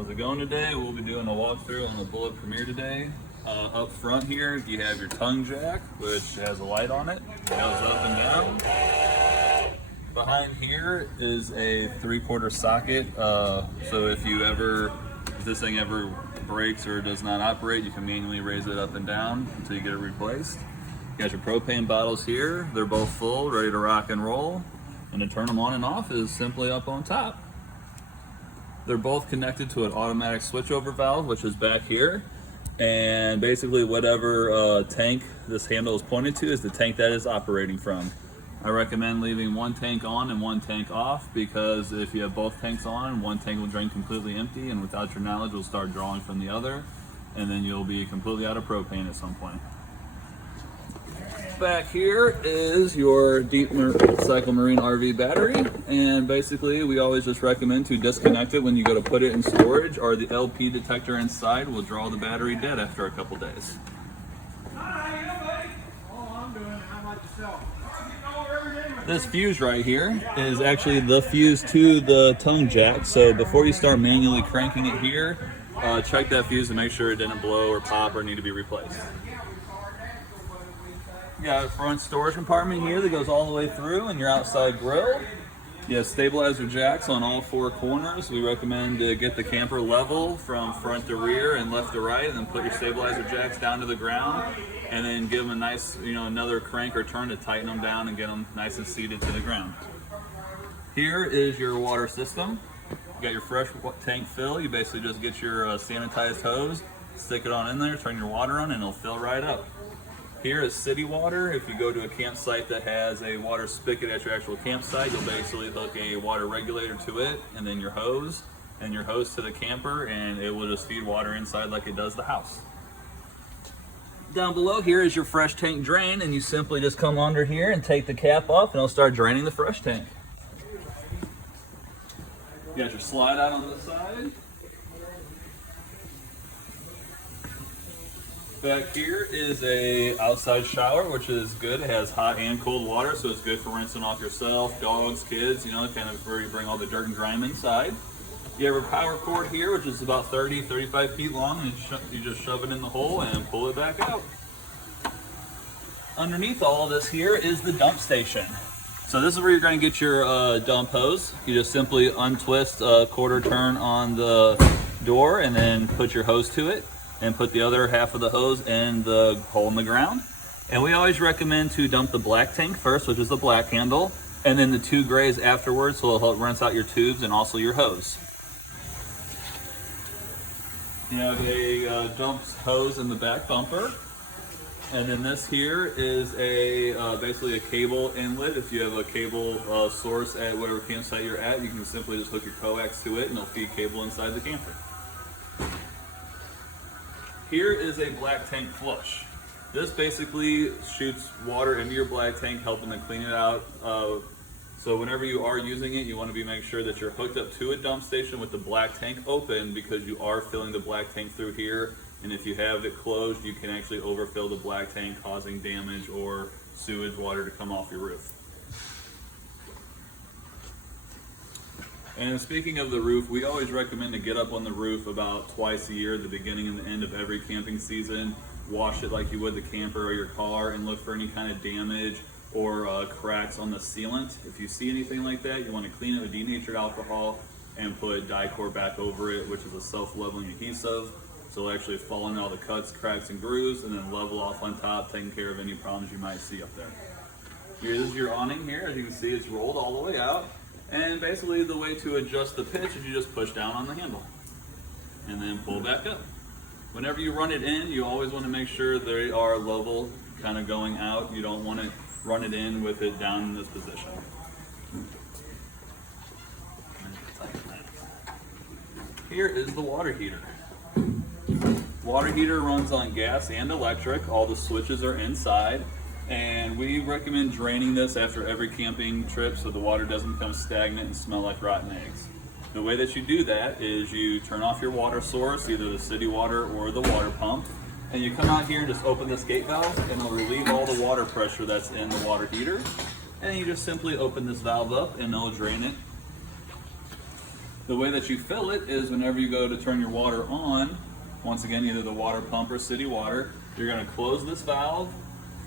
How's it going today? We'll be doing a walkthrough on the Bullet Premier today. Up front here, you have your tongue jack, which has a light on it. It goes up and down. Behind here is a 3/4 socket. So if this thing ever breaks or does not operate, you can manually raise it up and down until you get it replaced. You got your propane bottles here. They're both full, ready to rock and roll. And to turn them on and off is simply up on top. They're both connected to an automatic switchover valve, which is back here. And basically whatever tank this handle is pointed to is the tank that is operating from. I recommend leaving one tank on and one tank off, because if you have both tanks on, one tank will drain completely empty and without your knowledge will start drawing from the other, and then you'll be completely out of propane at some point. Back here is your deep cycle marine RV battery, and basically we always just recommend to disconnect it when you go to put it in storage, or the LP detector inside will draw the battery dead after a couple days. This fuse right here is actually the fuse to the tongue jack, so before you start manually cranking it here, check that fuse to make sure it didn't blow or pop or need to be replaced. You got a front storage compartment here that goes all the way through, and your outside grill. You have stabilizer jacks on all four corners. We recommend to get the camper level from front to rear and left to right, and then put your stabilizer jacks down to the ground, and then give them a nice, another crank or turn to tighten them down and get them nice and seated to the ground. Here is your water system. You got your fresh tank fill. You basically just get your sanitized hose, stick it on in there, turn your water on, and it'll fill right up. Here is city water. If you go to a campsite that has a water spigot at your actual campsite, you'll basically hook a water regulator to it, and then your hose to the camper, and it will just feed water inside like it does the house. Down below here is your fresh tank drain, and you simply just come under here and take the cap off, and it'll start draining the fresh tank. You got your slide out on this side. Back here is a outside shower, which is good. It has hot and cold water, so it's good for rinsing off yourself, dogs, kids, kind of where you bring all the dirt and grime inside. You have a power cord here, which is about 35 feet long, and you just shove it in the hole and pull it back out. Underneath all of this here is the dump station. So this is where you're going to get your dump hose. You just simply untwist a quarter turn on the door and then put your hose to it, and put the other half of the hose in the hole in the ground. And we always recommend to dump the black tank first, which is the black handle, and then the two grays afterwards, so it'll help rinse out your tubes and also your hose. You have a dump hose in the back bumper. And then this here is basically a cable inlet. If you have a cable source at whatever campsite you're at, you can simply just hook your coax to it and it'll feed cable inside the camper. Here is a black tank flush. This basically shoots water into your black tank, helping to clean it out. So whenever you are using it, you want to make sure that you're hooked up to a dump station with the black tank open, because you are filling the black tank through here. And if you have it closed, you can actually overfill the black tank, causing damage or sewage water to come off your roof. And speaking of the roof, we always recommend to get up on the roof about twice a year, the beginning and the end of every camping season. Wash it like you would the camper or your car, and look for any kind of damage or cracks on the sealant. If you see anything like that, you want to clean it with denatured alcohol and put Dicor back over it, which is a self-leveling adhesive. So it'll actually fall in all the cuts, cracks, and grooves, and then level off on top, taking care of any problems you might see up there. Here's your awning here. As you can see, it's rolled all the way out. And basically the way to adjust the pitch is you just push down on the handle and then pull back up. Whenever you run it in, you always want to make sure they are level, kind of going out. You don't want to run it in with it down in this position. Here is the water heater. Water heater runs on gas and electric. All the switches are inside. And we recommend draining this after every camping trip so the water doesn't become stagnant and smell like rotten eggs. The way that you do that is you turn off your water source, either the city water or the water pump, and you come out here and just open this gate valve, and it'll relieve all the water pressure that's in the water heater. And you just simply open this valve up and it'll drain it. The way that you fill it is whenever you go to turn your water on, once again, either the water pump or city water, you're going to close this valve,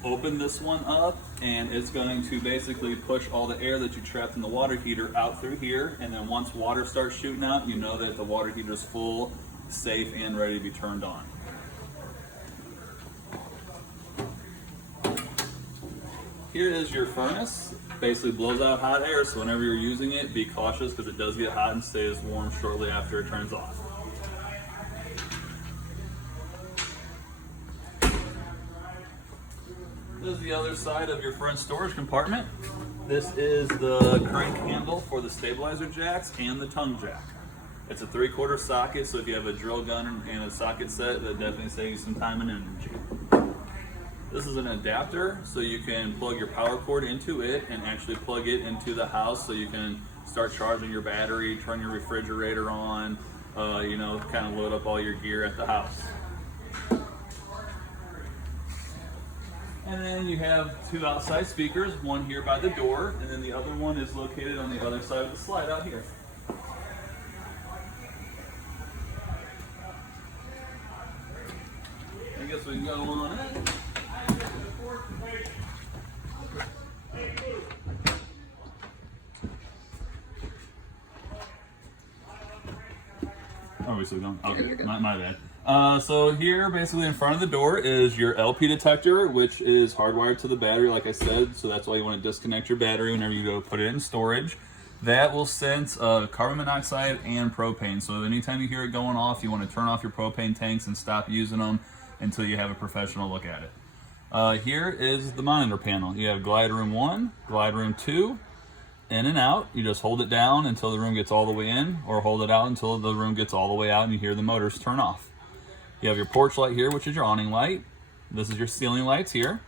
open this one up, and it's going to basically push all the air that you trapped in the water heater out through here. And then once water starts shooting out, you know that the water heater is full, safe, and ready to be turned on. Here is your furnace. Basically blows out hot air, so whenever you're using it, be cautious because it does get hot and stays warm shortly after it turns off. This is the other side of your front storage compartment. This is the crank handle for the stabilizer jacks and the tongue jack. It's a 3/4 socket, so if you have a drill gun and a socket set, that definitely saves you some time and energy. This is an adapter, so you can plug your power cord into it and actually plug it into the house so you can start charging your battery, turn your refrigerator on, you know, kind of load up all your gear at the house. And then you have 2 outside speakers, one here by the door, and then the other one is located on the other side of the slide out here. I guess we can go on in. Oh, we still going? Okay, my bad. So here, basically in front of the door is your LP detector, which is hardwired to the battery, like I said. So that's why you want to disconnect your battery whenever you go put it in storage. That will sense carbon monoxide and propane. So anytime you hear it going off, you want to turn off your propane tanks and stop using them until you have a professional look at it. Here is the monitor panel. You have glide room 1, glide room 2, in and out. You just hold it down until the room gets all the way in, or hold it out until the room gets all the way out and you hear the motors turn off. You have your porch light here, which is your awning light. This is your ceiling lights here.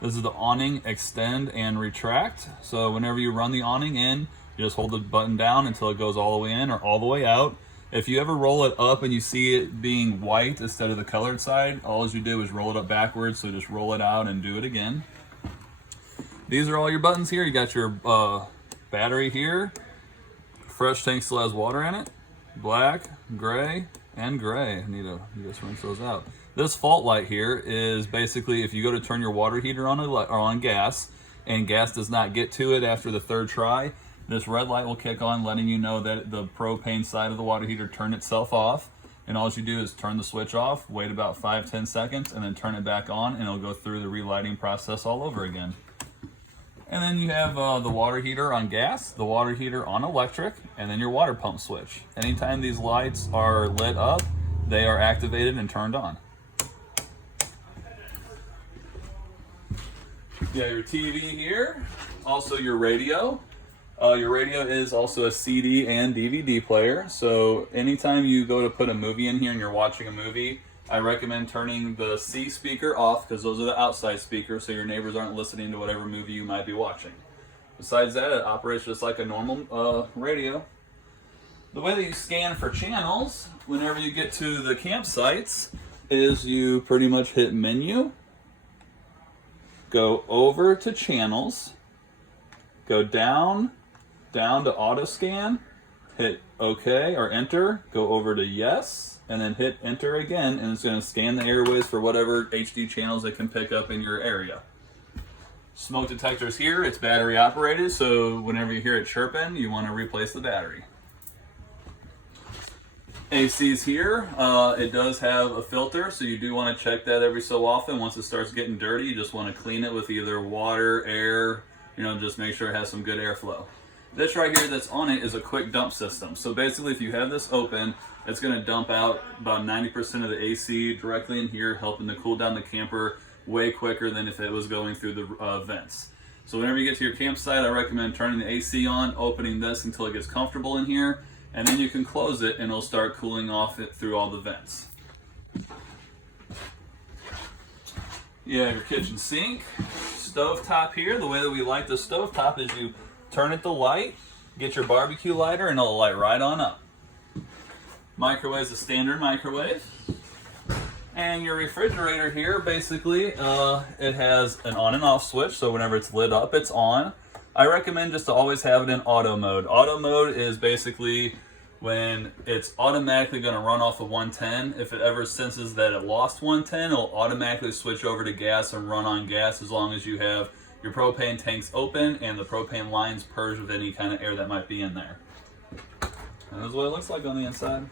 This is the awning extend and retract. So whenever you run the awning in, you just hold the button down until it goes all the way in or all the way out. If you ever roll it up and you see it being white instead of the colored side, all you do is roll it up backwards, so just roll it out and do it again. These are all your buttons here. You got your battery here. Fresh tank still has water in it. Black, gray, and gray. I need to just rinse those out. This fault light here is basically if you go to turn your water heater on or on gas and gas does not get to it after the 3rd try, this red light will kick on, letting you know that the propane side of the water heater turned itself off. And all you do is turn the switch off, wait about 5-10 seconds, and then turn it back on, and it'll go through the relighting process all over again. And then you have the water heater on gas, the water heater on electric, and then your water pump switch. Anytime these lights are lit up, they are activated and turned on. You have your TV here, also your radio. Your radio is also a CD and DVD player, so anytime you go to put a movie in here and you're watching a movie, I recommend turning the C speaker off because those are the outside speakers so your neighbors aren't listening to whatever movie you might be watching. Besides that, it operates just like a normal radio. The way that you scan for channels whenever you get to the campsites is you pretty much hit menu, go over to channels, go down to auto scan, hit OK or enter, go over to yes, and then hit enter again, and it's going to scan the airways for whatever HD channels it can pick up in your area. Smoke detectors here, it's battery operated, so whenever you hear it chirping, you want to replace the battery. AC's here, it does have a filter, so you do want to check that every so often. Once it starts getting dirty, you just want to clean it with either water, air, just make sure it has some good airflow. This right here that's on it is a quick dump system. So basically if you have this open, it's going to dump out about 90% of the AC directly in here, helping to cool down the camper way quicker than if it was going through the vents. So whenever you get to your campsite, I recommend turning the AC on, opening this until it gets comfortable in here, and then you can close it and it'll start cooling off it through all the vents. You have your kitchen sink, stovetop here. The way that we light the stovetop is you turn it to light, get your barbecue lighter, and it'll light right on up. Microwave is a standard microwave. And your refrigerator here, basically, it has an on and off switch, so whenever it's lit up, it's on. I recommend just to always have it in auto mode. Auto mode is basically when it's automatically going to run off of 110. If it ever senses that it lost 110, it'll automatically switch over to gas and run on gas as long as you have your propane tanks open and the propane lines purged with any kind of air that might be in there. And that's what it looks like on the inside.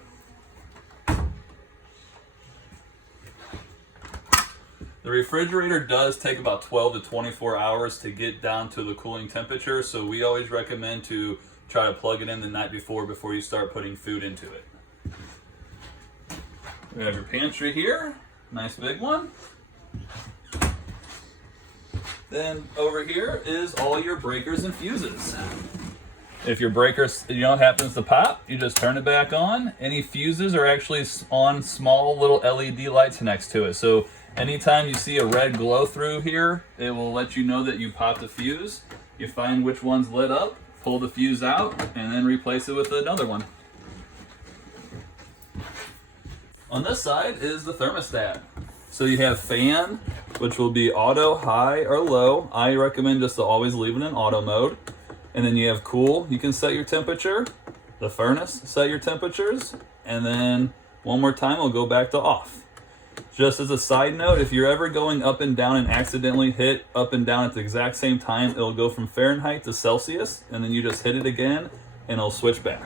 The refrigerator does take about 12 to 24 hours to get down to the cooling temperature, so we always recommend to try to plug it in the night before you start putting food into it. We have your pantry here, nice big one. Then over here is all your breakers and fuses. If your breaker happens to pop, you just turn it back on. Any fuses are actually on small little LED lights next to it. So anytime you see a red glow through here, it will let you know that you popped a fuse. You find which one's lit up, pull the fuse out, and then replace it with another one. On this side is the thermostat. So you have fan, which will be auto, high, or low. I recommend just to always leave it in auto mode. And then you have cool, you can set your temperature. The furnace, set your temperatures. And then one more time, it'll go back to off. Just as a side note, if you're ever going up and down and accidentally hit up and down at the exact same time, it'll go from Fahrenheit to Celsius, and then you just hit it again, and it'll switch back.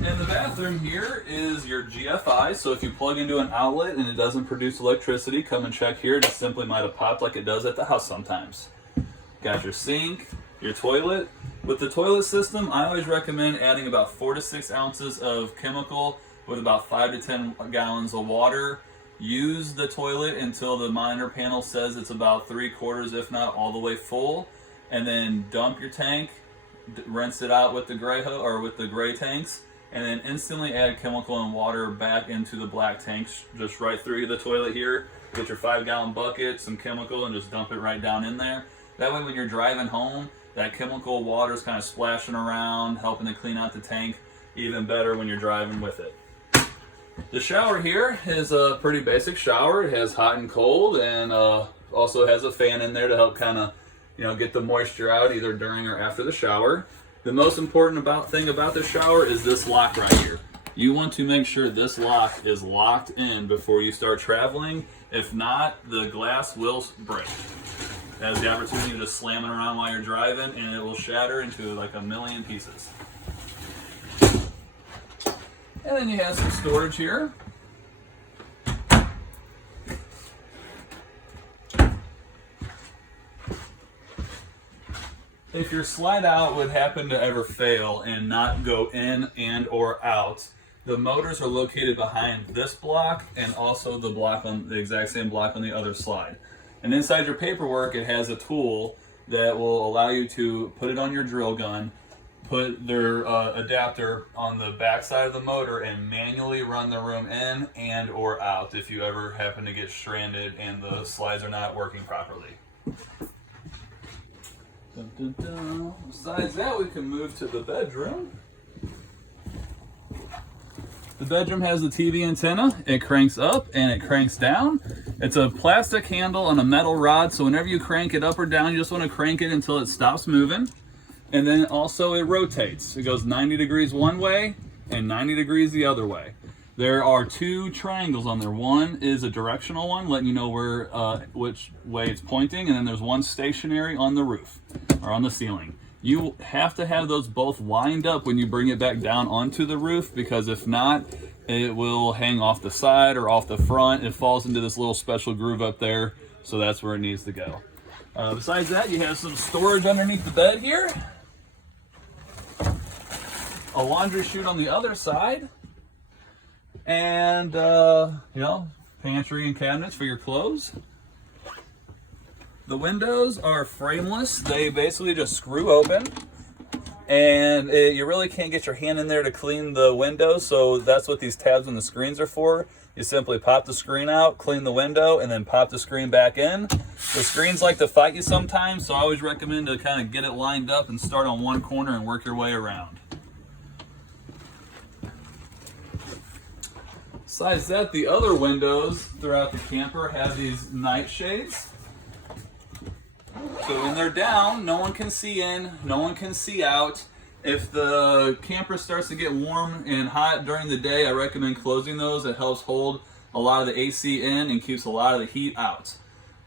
In the bathroom here is your GFI, so if you plug into an outlet and it doesn't produce electricity, come and check here. It just simply might have popped like it does at the house sometimes. Got your sink, your toilet. With the toilet system, I always recommend adding about 4 to 6 ounces of chemical with about 5 to 10 gallons of water. Use the toilet until the monitor panel says it's about 3/4, if not all the way full, and then dump your tank, rinse it out with the gray tanks, and then instantly add chemical and water back into the black tanks, just right through the toilet here. Get your 5-gallon bucket, some chemical, and just dump it right down in there. That way when you're driving home, that chemical water is kind of splashing around, helping to clean out the tank. Even better when you're driving with it. The shower here is a pretty basic shower. It has hot and cold, and also has a fan in there to help kind of, get the moisture out either during or after the shower. The most important thing about the shower is this lock right here. You want to make sure this lock is locked in before you start traveling. If not, the glass will break. It has the opportunity to just slam it around while you're driving, and it will shatter into like a million pieces. And then you have some storage here. If your slide out would happen to ever fail and not go in and or out, the motors are located behind this block and also the exact same block on the other slide. And inside your paperwork, it has a tool that will allow you to put it on your drill gun, put their adapter on the back side of the motor, and manually run the room in and or out if you ever happen to get stranded and the slides are not working properly. Dun, dun, dun. Besides that, we can move to the bedroom. The bedroom has the TV antenna. It cranks up and it cranks down. It's a plastic handle on a metal rod, so whenever you crank it up or down, you just want to crank it until it stops moving. And then also it rotates. It goes 90 degrees one way and 90 degrees the other way. There are 2 triangles on there. One is a directional one, letting you know which way it's pointing, and then there's one stationary on the roof or on the ceiling. You have to have those both lined up when you bring it back down onto the roof, because if not, it will hang off the side or off the front. It falls into this little special groove up there, so that's where it needs to go. Besides that, you have some storage underneath the bed here. A laundry chute on the other side. And, pantry and cabinets for your clothes. The windows are frameless. They basically just screw open. And you really can't get your hand in there to clean the windows, so that's what these tabs on the screens are for. You simply pop the screen out, clean the window, and then pop the screen back in. The screens like to fight you sometimes, so I always recommend to kind of get it lined up and start on one corner and work your way around. Besides that, the other windows throughout the camper have these night shades. So when they're down, no one can see in, no one can see out. If the camper starts to get warm and hot during the day, I recommend closing those. It helps hold a lot of the AC in and keeps a lot of the heat out.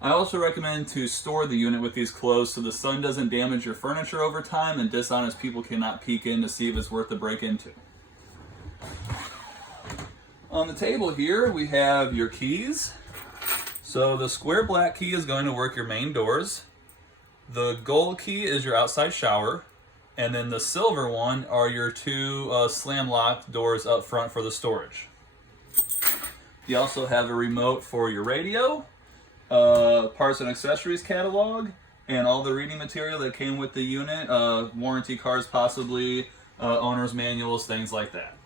I also recommend to store the unit with these closed so the sun doesn't damage your furniture over time and dishonest people cannot peek in to see if it's worth the break into. On the table here, we have your keys. So the square black key is going to work your main doors. The gold key is your outside shower. And then the silver one are your two slam lock doors up front for the storage. You also have a remote for your radio, parts and accessories catalog, and all the reading material that came with the unit, warranty cards possibly, owner's manuals, things like that.